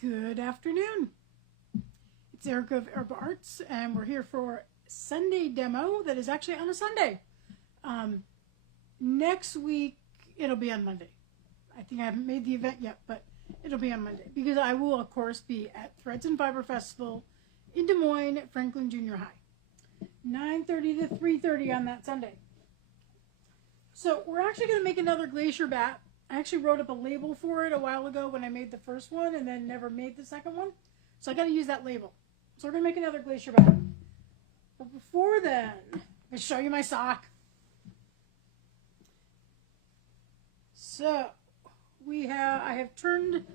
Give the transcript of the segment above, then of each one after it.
Good afternoon. It's Erica of Herb Arts, and we're here for Sunday demo that is actually on a Sunday. Next week, it'll be on Monday. I think I haven't made the event yet, but it'll be on Monday because I will, of course, be at Threads and Fiber Festival in Des Moines at Franklin Junior High, 9:30 to 3:30 on that Sunday. So we're actually going to make another glacier bat. I actually wrote up a label for it a while ago when I made the first one and then never made the second one. So I got to use that label. So we're going to make another glacier bat. But before then, I'll show you my sock. So I have turned,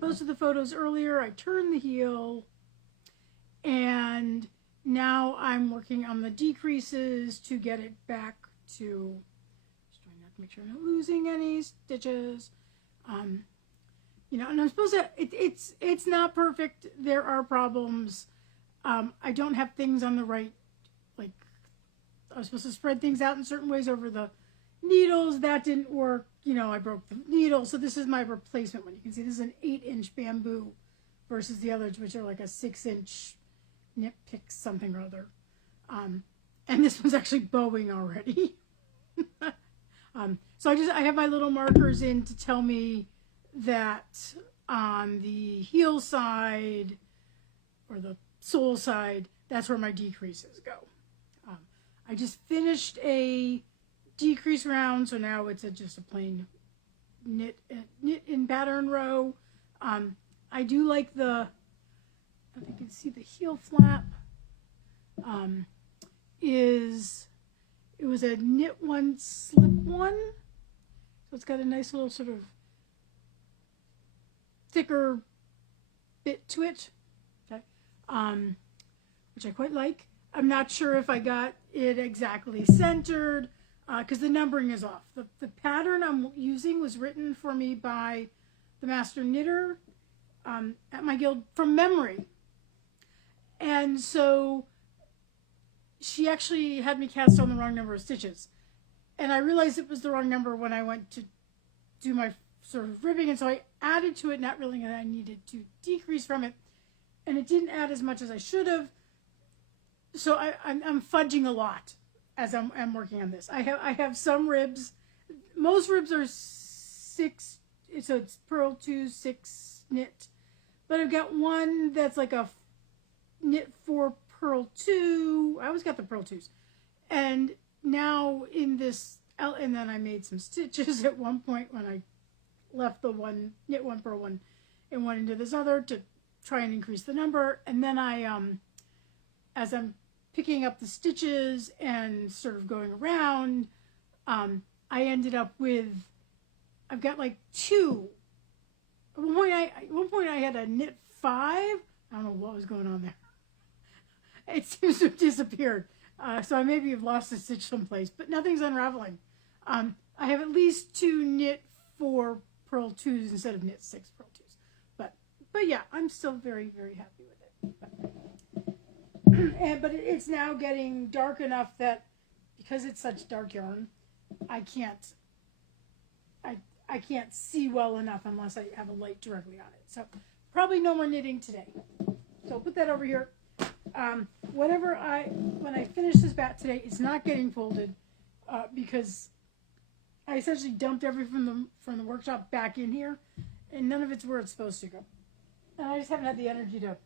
posted the photos earlier. I turned the heel and now I'm working on the decreases to get it back to, just trying not to make sure I'm not losing any stitches. And I'm supposed to, it's not perfect. There are problems. I don't have things on the right, like I was supposed to spread things out in certain ways over the needles. That didn't work. I broke the needle. So this is my replacement one. You can see this is an 8-inch bamboo versus the others, which are like a 6-inch Knit Picks something or other. And this one's actually bowing already. So I have my little markers in to tell me that on the heel side or the sole side, that's where my decreases go. I just finished a decrease round, so now it's just a plain knit in pattern row. I do like I don't think you can see the heel flap. It was a knit one, slip one. So it's got a nice little sort of thicker bit to it, okay? Which I quite like. I'm not sure if I got it exactly centered because the numbering is off. The pattern I'm using was written for me by the master knitter at my guild from memory. And so she actually had me cast on the wrong number of stitches. And I realized it was the wrong number when I went to do my sort of ribbing. And so I added to it, not realizing that I needed to decrease from it. And it didn't add as much as I should have. So I'm fudging a lot as I'm working on this. I have some ribs. Most ribs are 6, so it's purl 2, 6 knit. But I've got one that's like a knit 4, purl 2. I always got the purl 2s. And now in this, and then I made some stitches at one point when I left the one, knit 1, purl 1, and went into this other to try and increase the number. And then as I'm picking up the stitches and sort of going around, I ended up with, I've got like 2. At one point I had a knit 5. I don't know what was going on there. It seems to have disappeared. So I maybe have lost a stitch someplace, but nothing's unraveling. I have at least 2 knit 4 purl 2s instead of knit 6 purl 2s. But yeah, I'm still very, very happy with it. But it's now getting dark enough that because it's such dark yarn, I can't see well enough unless I have a light directly on it. So probably no more knitting today. So I'll put that over here. When I finish this bat today, it's not getting folded because I essentially dumped everything from the workshop back in here, and none of it's where it's supposed to go. And I just haven't had the energy to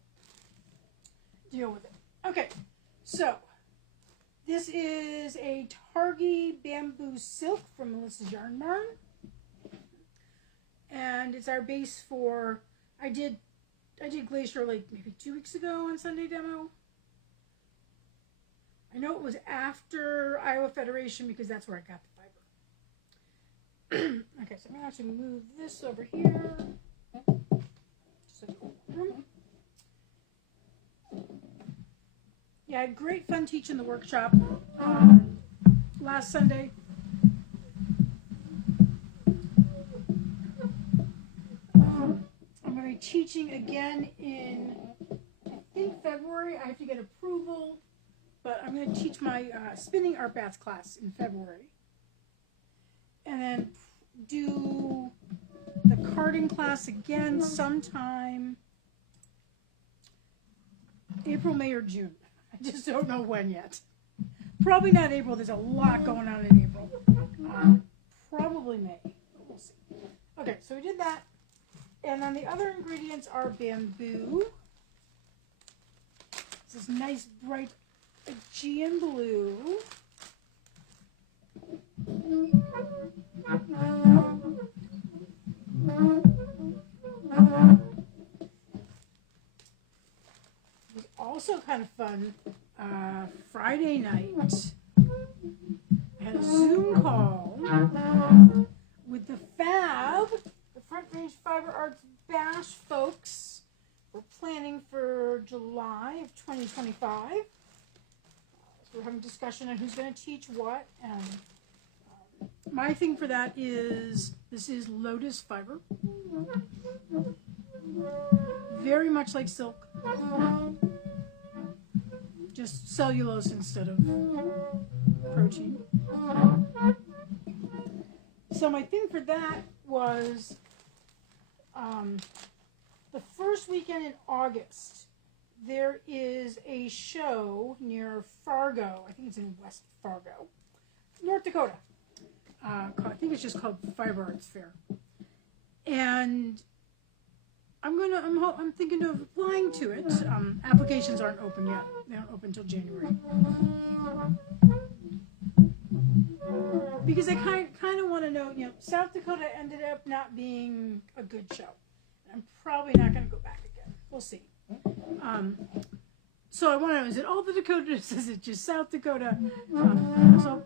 deal with it. Okay, so this is a Targhee Bamboo Silk from Melissa's Yarn Barn, and it's our base for. I did Glacier like maybe 2 weeks ago on Sunday demo. I know it was after Iowa Federation because that's where I got the fiber. Okay, so I'm going to actually move this over here. Yeah, I had great fun teaching the workshop last Sunday. I'm going to be teaching again in, I think, February. I have to get approval, but I'm going to teach my spinning art bats class in February. And then do the carding class again sometime April, May, or June. I just don't know when yet. Probably not April. There's a lot going on in April. Probably May. We'll see. Okay, so we did that. And then the other ingredients are bamboo. This is nice, bright Aegean blue. It was also kind of fun. Friday night, I had a Zoom call with the FAB, the Front Range Fiber Arts Bash folks. We're planning for July of 2025. So we're having a discussion on who's going to teach what. And my thing for that is, this is lotus fiber. Very much like silk. Just cellulose instead of protein. So my thing for that was the first weekend in August, there is a show near Fargo. I think it's in West Fargo, North Dakota. I think it's just called Fiber Arts Fair. And I'm thinking of applying to it. Applications aren't open yet. They don't open until January. Because I kind of want to know, South Dakota ended up not being a good show. I'm probably not going to go back again. We'll see. So I want to know, is it all the Dakotas? Is it just South Dakota? So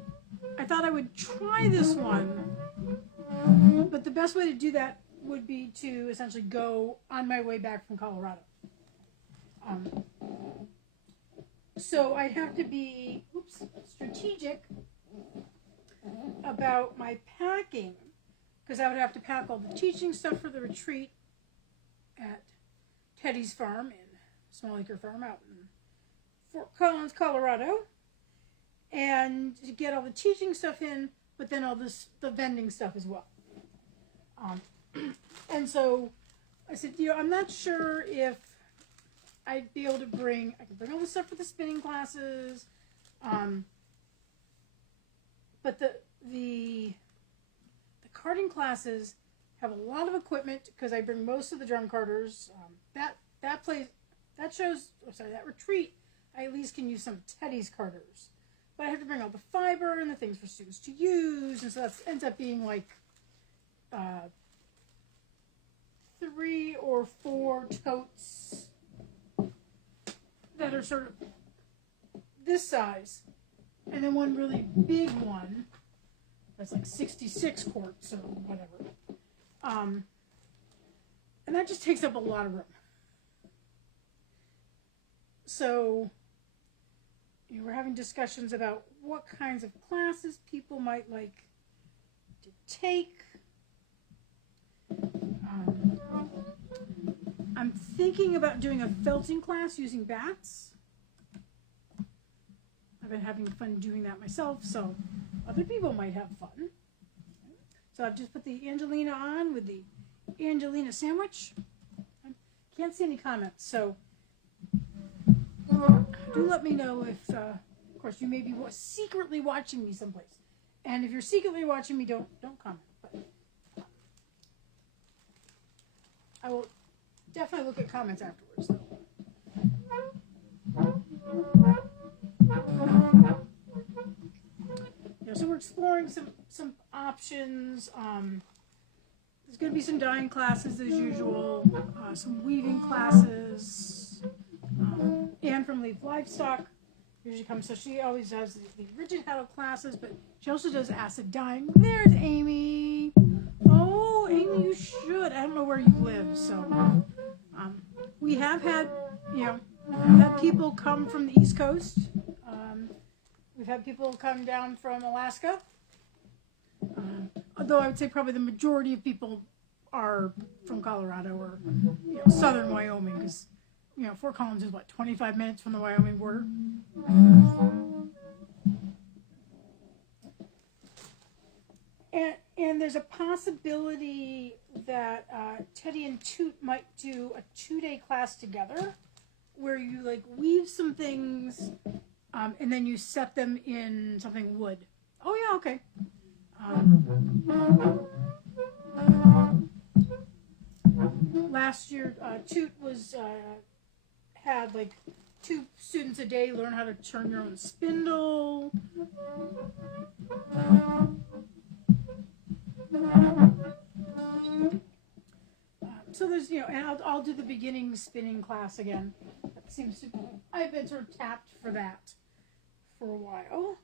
I thought I would try this one. But the best way to do that would be to essentially go on my way back from Colorado. So I'd have to be strategic about my packing, because I would have to pack all the teaching stuff for the retreat at Teddy's farm in Small Acre Farm out in Fort Collins, Colorado, and to get all the teaching stuff in, but then all the vending stuff as well. And so I said, I'm not sure if I'd be able to I can bring all the stuff for the spinning classes, but the carding classes have a lot of equipment, because I bring most of the drum carders. That retreat, I at least can use some Teddy's carders, but I have to bring all the fiber and the things for students to use, and so that ends up being like 3 or 4 totes that are sort of this size, and then one really big one that's like 66 quarts or whatever. And that just takes up a lot of room. So we're having discussions about what kinds of classes people might like to take. I'm thinking about doing a felting class using bats. I've been having fun doing that myself, so other people might have fun. So I've just put the Angelina on with the Angelina sandwich. Can't see any comments, so do let me know if, of course, you may be secretly watching me someplace. And if you're secretly watching me, don't comment. But I will definitely look at comments afterwards, though. So we're exploring some options. There's going to be some dyeing classes as usual, some weaving classes. Anne from Leaf Livestock usually comes, so she always does the rigid heddle classes, but she also does acid dyeing. There's Amy. Oh, Amy, you should. I don't know where you live, so we have had, had people come from the East Coast. We've had people come down from Alaska. Although I would say probably the majority of people are from Colorado or southern Wyoming, because Fort Collins is 25 minutes from the Wyoming border. And there's a possibility that Teddy and Toot might do a 2-day class together where you like weave some things and then you set them in something wood. Oh yeah, okay. Last year, Toot was had like 2 students a day learn how to turn your own spindle. So there's, and I'll do the beginning spinning class again. That seems to be, I've been sort of tapped for that for a while.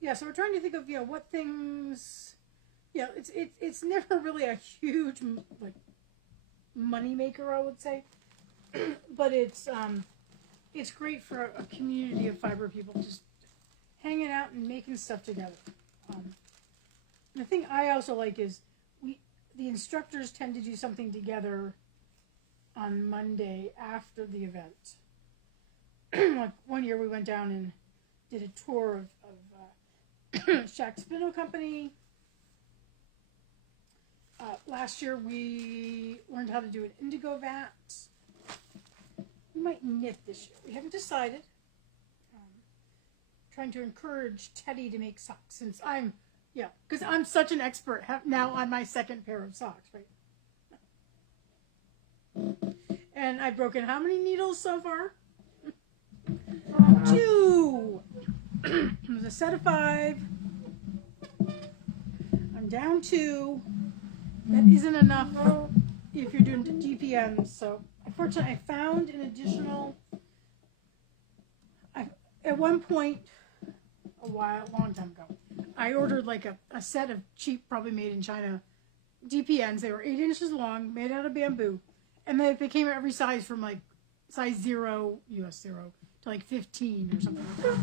Yeah, so we're trying to think of, what things, it's never really a huge, like, money maker, I would say. But it's great for a community of fiber people just hanging out and making stuff together. The thing I also like is the instructors tend to do something together on Monday after the event. Like one year we went down and did a tour of Shack Spindle Company. Last year we learned how to do an indigo vat. We might knit this year. We haven't decided. Trying to encourage Teddy to make socks since because I'm such an expert now on my second pair of socks, right? And I've broken how many needles so far? 2. It was a set of 5. I'm down 2. That isn't enough if you're doing DPNs. So, unfortunately, I found an additional. At one point, a long time ago, I ordered like a set of cheap, probably made in China, DPNs. They were 8 inches long, made out of bamboo, and they came in every size from like size 0, US 0, to like 15 or something like that.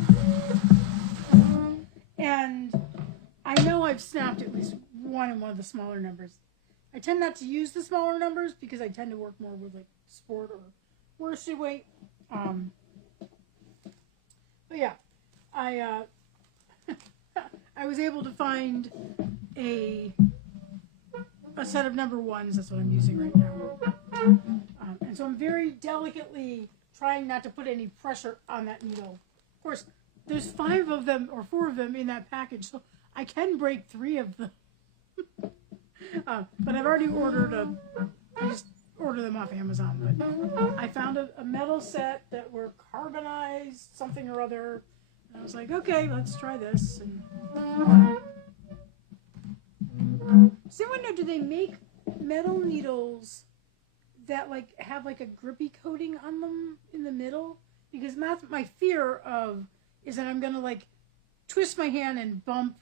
And I know I've snapped at least one in one of the smaller numbers. I tend not to use the smaller numbers because I tend to work more with like sport or worsted weight. But yeah, I was able to find a set of number 1s. That's what I'm using right now. And so I'm very delicately trying not to put any pressure on that needle. Of course, there's 5 of them or 4 of them in that package, so I can break 3 of them. But I've already I just ordered them off Amazon. But I found a metal set that were carbonized something or other. And I was like, okay, let's try this. And does anyone know, do they make metal needles that like have like a grippy coating on them in the middle? Because my fear is that I'm gonna like twist my hand and bump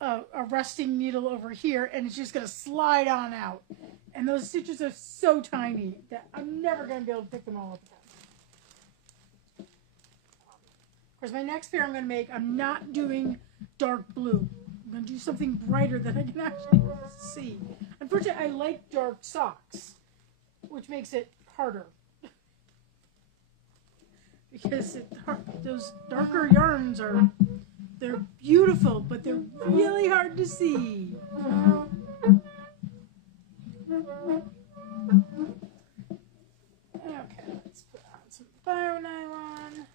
a rusting needle over here, and it's just gonna slide on out. And those stitches are so tiny that I'm never gonna be able to pick them all up again. Of course, my next pair I'm not doing dark blue. I'm gonna do something brighter that I can actually see. Unfortunately, I like dark socks, which makes it harder. Because those darker yarns they're beautiful, but they're really hard to see. Okay, let's put on some bio nylon.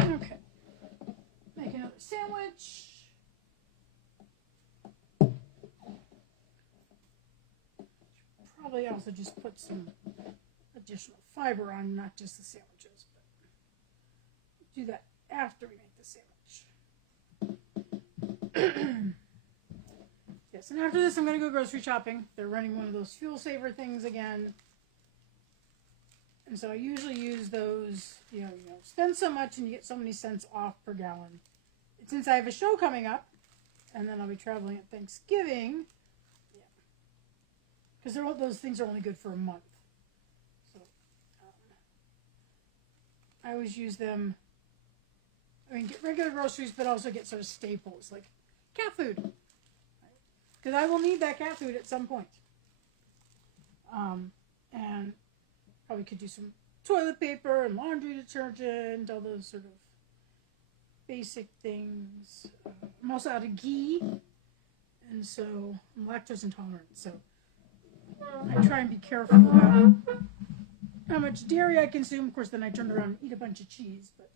Okay, make another sandwich. Probably also just put some additional fiber on, not just the sandwiches, but do that after we make the sandwich. Yes, and after this I'm going to go grocery shopping. They're running one of those fuel saver things again. And so I usually use those, spend so much and you get so many cents off per gallon. Since I have a show coming up, and then I'll be traveling at Thanksgiving, because those things are only good for a month. So I always use them. I mean, get regular groceries, but also get sort of staples like cat food, because I will need that cat food at some point. And probably could do some toilet paper and laundry detergent, all those sort of basic things. I'm also out of ghee, and so I'm lactose intolerant, so I try and be careful about how much dairy I consume. Of course, then I turn around and eat a bunch of cheese, but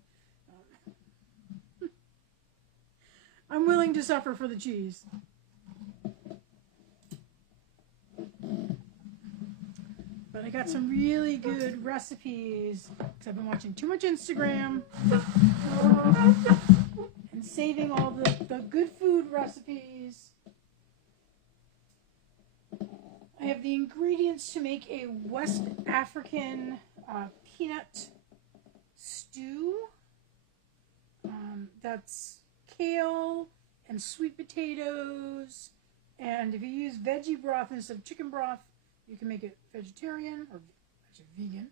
I'm willing to suffer for the cheese. But I got some really good recipes because I've been watching too much Instagram and saving all the good food recipes. I have the ingredients to make a West African peanut stew. That's kale and sweet potatoes. And if you use veggie broth instead of chicken broth, you can make it vegetarian or actually vegan.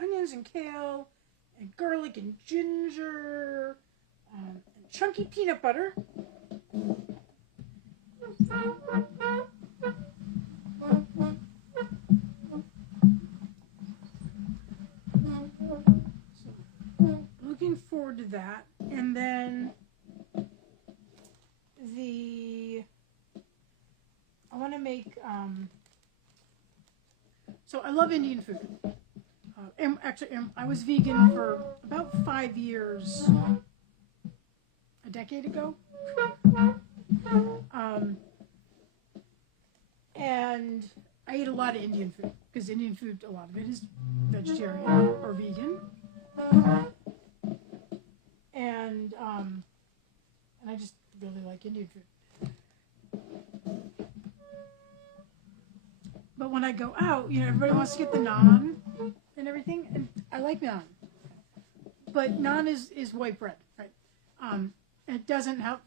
Onions and kale and garlic and ginger and chunky peanut butter. So, looking forward to that. And then I want to make, so I love Indian food. I was vegan for about 5 years, a decade ago. And I ate a lot of Indian food, because Indian food, a lot of it is vegetarian or vegan. And I just really like Indian food. But when I go out, everybody wants to get the naan and everything, and I like naan. But naan is white bread, right? It doesn't have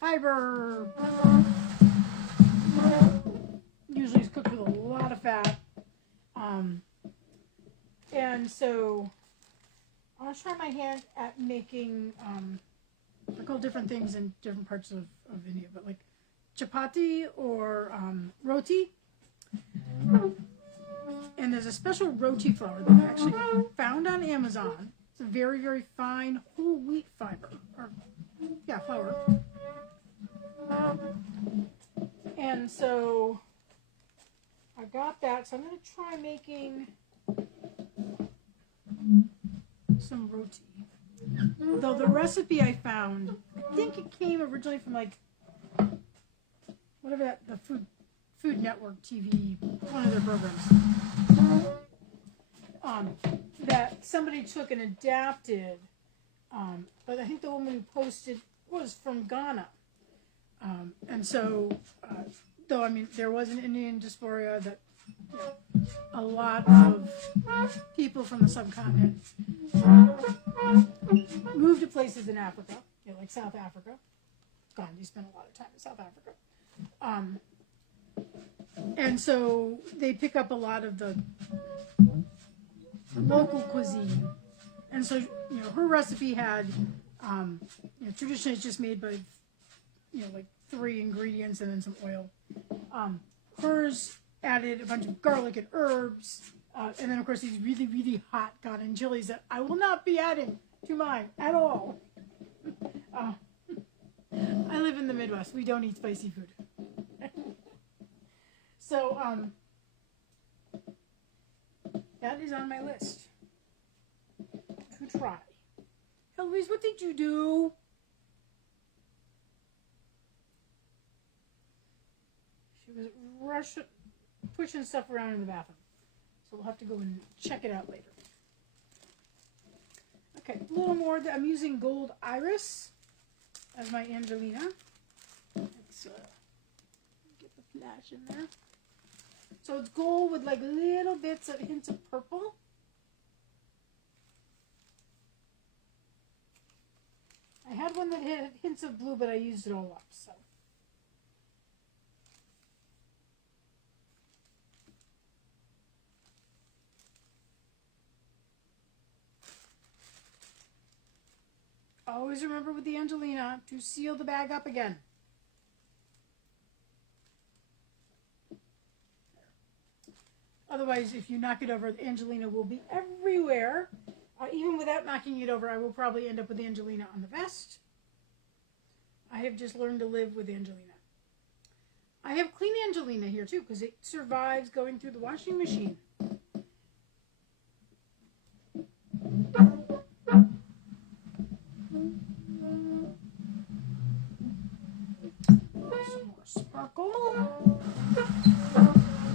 fiber. Usually it's cooked with a lot of fat. And so I want to try my hand at making I call different things in different parts of India, but like chapati or roti. And there's a special roti flour that I actually found on Amazon. It's a very, very fine whole wheat flour. And so I got that. So I'm going to try making some roti. Though the recipe I found, I think it came originally from like whatever the Food Network TV, one of their programs, that somebody took and adapted, but I think the woman who posted was from Ghana. And so, though, I mean, there was an Indian diaspora that a lot of people from the subcontinent moved to places in Africa, like South Africa. Gandhi spent a lot of time in South Africa. And so they pick up a lot of the local cuisine. And so, her recipe had, traditionally it's just made by, like 3 ingredients and then some oil. Hers added a bunch of garlic and herbs. And then, of course, these really, really hot Ghanaian chilies that I will not be adding to mine at all. I live in the Midwest. We don't eat spicy food. So, that is on my list to try. Eloise, what did you do? She was pushing stuff around in the bathroom. So we'll have to go and check it out later. Okay, a little more. I'm using Gold Iris as my Angelina. Let's get the flash in there. So it's gold with like little bits of hints of purple. I had one that had hints of blue, but I used it all up, so. Always remember with the Angelina to seal the bag up again. Otherwise, if you knock it over, the Angelina will be everywhere. Even without knocking it over, I will probably end up with Angelina on the vest. I have just learned to live with Angelina. I have clean Angelina here too, because it survives going through the washing machine. Some more sparkle.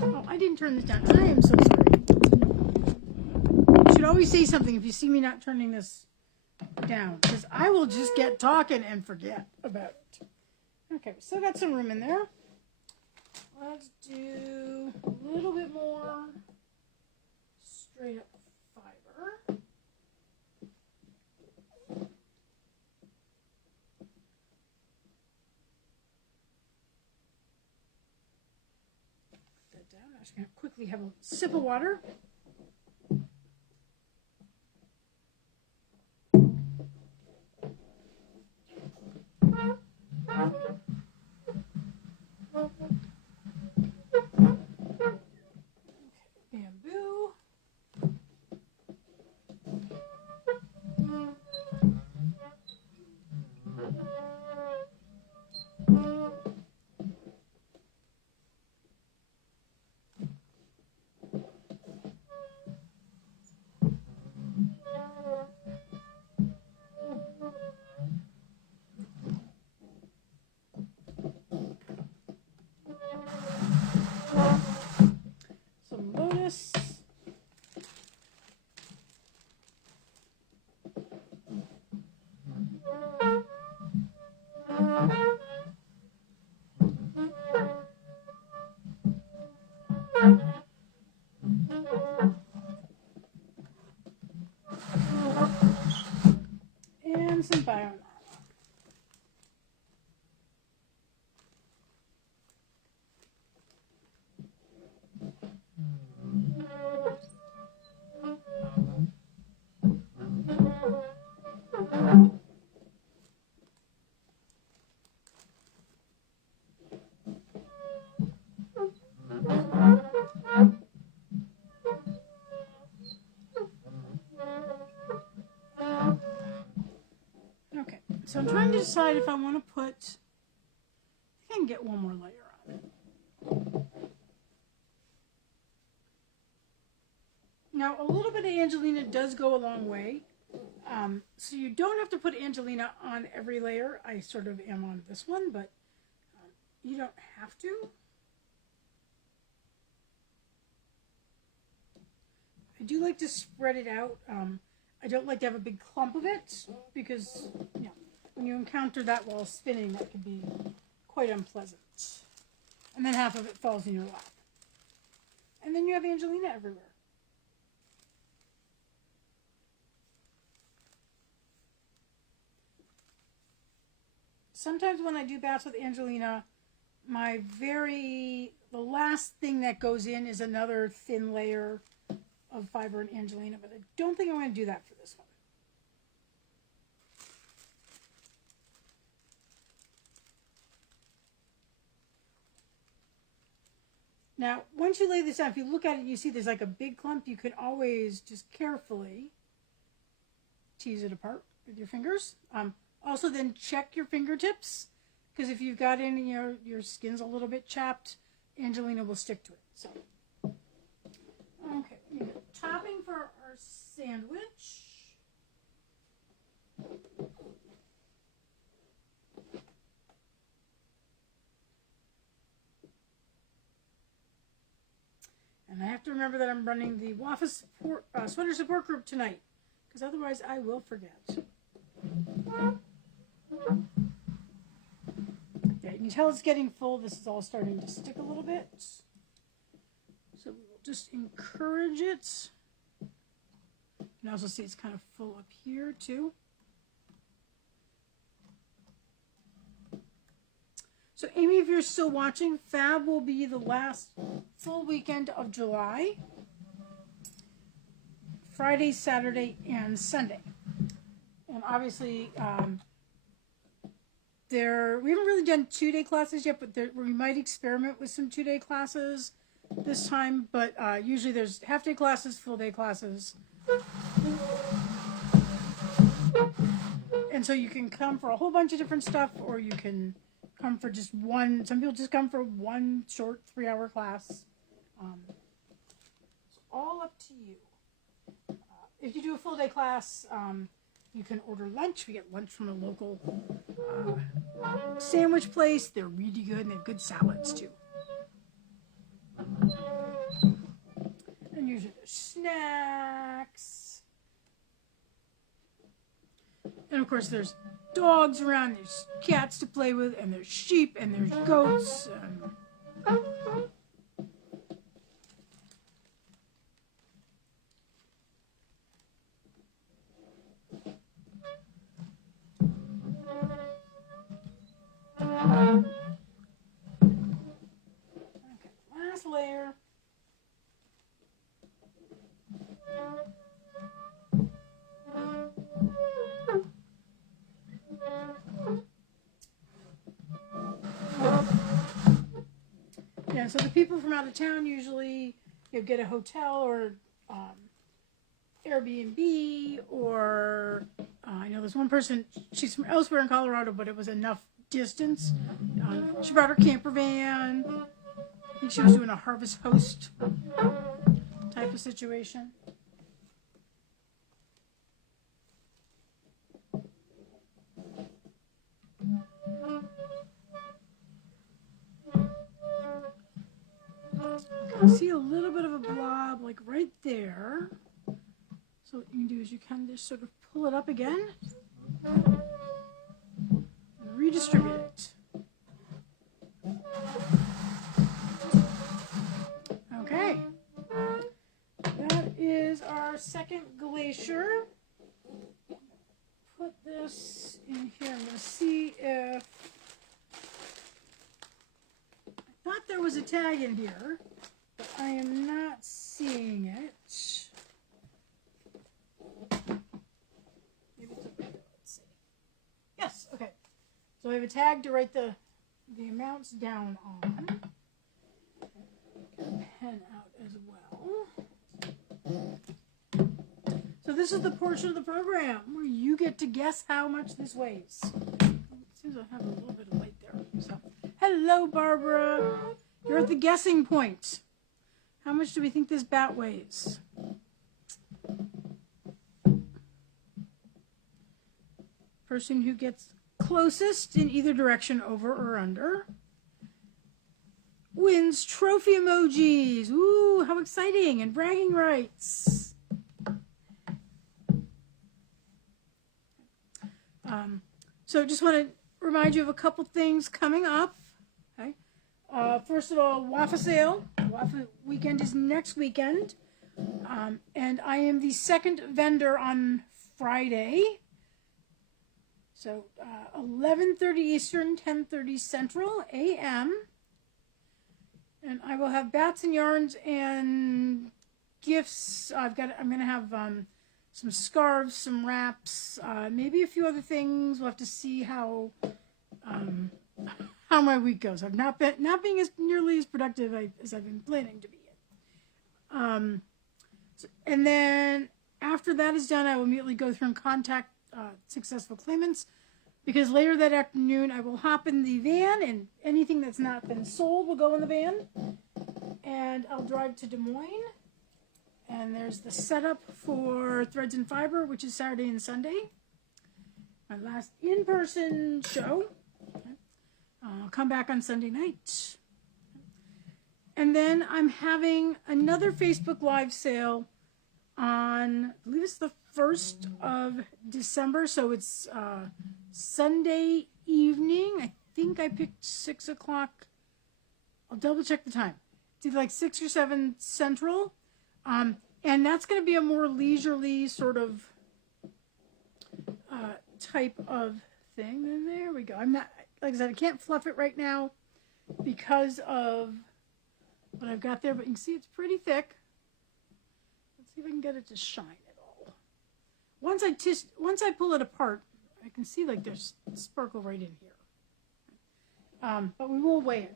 Oh, I didn't turn this down. I am so sorry. You should always say something if you see me not turning this down, because I will just get talking and forget about it. Okay, we still got some room in there. Let's do a little bit more straight up fiber. Put that down. I'm just going to quickly have a sip of water. Bamboo. Some lotus. And some bio. Okay, so I'm trying to decide if I want to put, I can get one more layer on. Now, a little bit of Angelina does go a long way. So you don't have to put Angelina on every layer. I sort of am on this one, but you don't have to. I do like to spread it out. I don't like to have a big clump of it because, you know, when you encounter that while spinning, that can be quite unpleasant. And then half of it falls in your lap. And then you have Angelina everywhere. Sometimes when I do bats with Angelina, the last thing that goes in is another thin layer of fiber and Angelina, but I don't think I'm going to do that for this one. Now, once you lay this out, if you look at it, you see there's like a big clump. You can always just carefully tease it apart with your fingers. Also, then check your fingertips, because if you've got any, your skin's a little bit chapped, Angelina will stick to it. So, okay, we got topping for our sandwich. And I have to remember that I'm running the WAFA sweater support group tonight, because otherwise I will forget. Yeah, you can tell it's getting full. This is all starting to stick a little bit. just encourage it. You can also see it's kind of full up here too. So Amy, if you're still watching, Fab will be the last full weekend of July. Friday, Saturday, and Sunday. And obviously, we haven't really done 2-day classes yet, but we might experiment with some 2-day classes this time. But usually there's half-day classes, full-day classes. And so you can come for a whole bunch of different stuff, or you can come for just one. Some people just come for one short 3-hour class. It's all up to you. If you do a full-day class, you can order lunch. We get lunch from a local sandwich place. They're really good, and they have good salads, too. And usually there's snacks. And, of course, there's dogs around. There's cats to play with, and there's sheep, and there's goats. Okay, last layer. Yeah, so the people from out of town usually get a hotel or Airbnb, or I know there's one person, she's from elsewhere in Colorado, but it was enough distance. She brought her camper van. I think she was doing a Harvest Host type of situation. I see a little bit of a blob like right there. So what you can do is you can just sort of pull it up again and redistribute it. Okay. That is our second glacier. Put this in here. I'm going to see if... I thought there was a tag in here, but I am not seeing it. Maybe it's over here. Let's see. Yes, okay. So I have a tag to write the amounts down on. Get a pen out as well. So this is the portion of the program where you get to guess how much this weighs. It seems I have a little bit of light there. So, hello, Barbara. You're at the guessing point. How much do we think this bat weighs? Person who gets closest in either direction, over or under, wins trophy emojis. Ooh, how exciting, and bragging rights. So just want to remind you of a couple things coming up. Okay. First of all, Waffle Sale. Waffle Weekend is next weekend. And I am the second vendor on Friday. So 11:30 Eastern, 10:30 Central a.m. And I will have bats and yarns and gifts. I'm going to have some scarves, some wraps, maybe a few other things. We'll have to see how my week goes. I've not being as nearly as productive as I've been planning to be. And then after that is done, I will immediately go through and contact successful claimants, because later that afternoon I will hop in the van, and anything that's not been sold will go in the van, and I'll drive to Des Moines. And there's the setup for Threads and Fiber, which is Saturday and Sunday. My last in-person show. I'll come back on Sunday night. And then I'm having another Facebook Live sale on, I believe it's the 1st of December. So it's Sunday evening. I think I picked 6 o'clock. I'll double check the time. It's either like 6 or 7 Central. And that's going to be a more leisurely sort of type of thing. And there we go. I'm not, like I said, I can't fluff it right now because of what I've got there, but you can see it's pretty thick. Let's see if I can get it to shine at all. Once I pull it apart, I can see like there's sparkle right in here. But we will weigh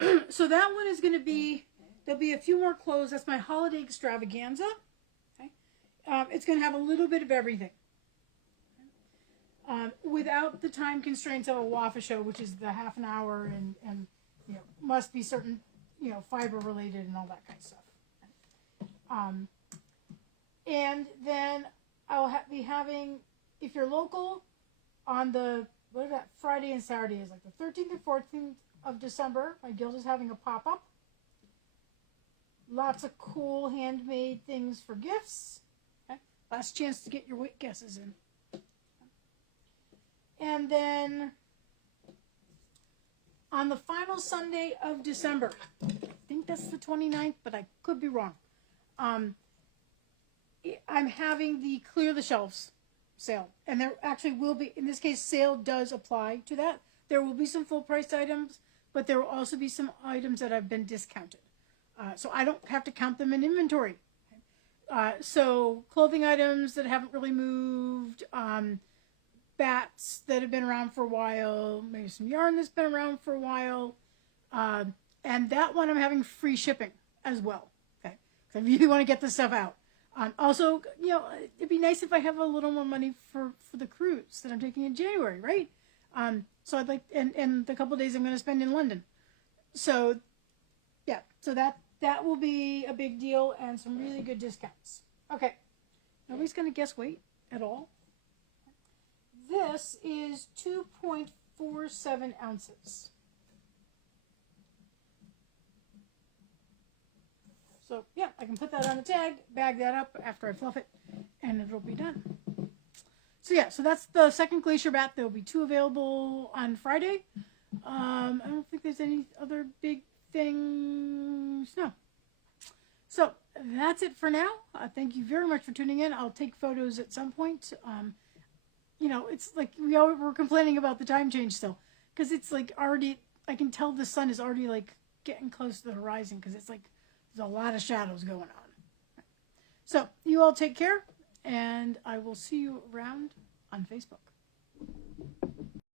it. So that one is going to be, there'll be a few more clothes. That's my holiday extravaganza. Okay. It's going to have a little bit of everything. Without the time constraints of a WAFA show, which is the half an hour and you know, must be certain, you know, fiber related and all that kind of stuff. And then I'll be having, if you're local, on the, what is that, Friday and Saturday is like the 13th and 14th of December, my guild is having a pop-up. Lots of cool handmade things for gifts. Okay. Last chance to get your weight guesses in. And then on the final Sunday of December, I think that's the 29th, but I could be wrong. I'm having the Clear the Shelves sale. And there actually will be, in this case, sale does apply to that. There will be some full price items, but there will also be some items that have been discounted. So I don't have to count them in inventory. So clothing items that haven't really moved, bats that have been around for a while, maybe some yarn that's been around for a while. And that one I'm having free shipping as well. Okay. So I really want to get this stuff out. Also, you know, it'd be nice if I have a little more money for the cruise that I'm taking in January, right? So I'd like, and the couple of days I'm going to spend in London. So yeah, so that will be a big deal and some really good discounts. Okay. Nobody's going to guess weight at all. This is 2.47 ounces. So yeah, I can put that on a tag, bag that up after I fluff it, and it'll be done. So yeah, so that's the second Glacier bat. There will be 2 available on Friday. I don't think there's any other big things. No. So that's it for now. Thank you very much for tuning in. I'll take photos at some point. You know, it's like we're complaining about the time change still, because it's like already, I can tell the sun is already like getting close to the horizon, because it's like there's a lot of shadows going on. So you all take care, and I will see you around on Facebook.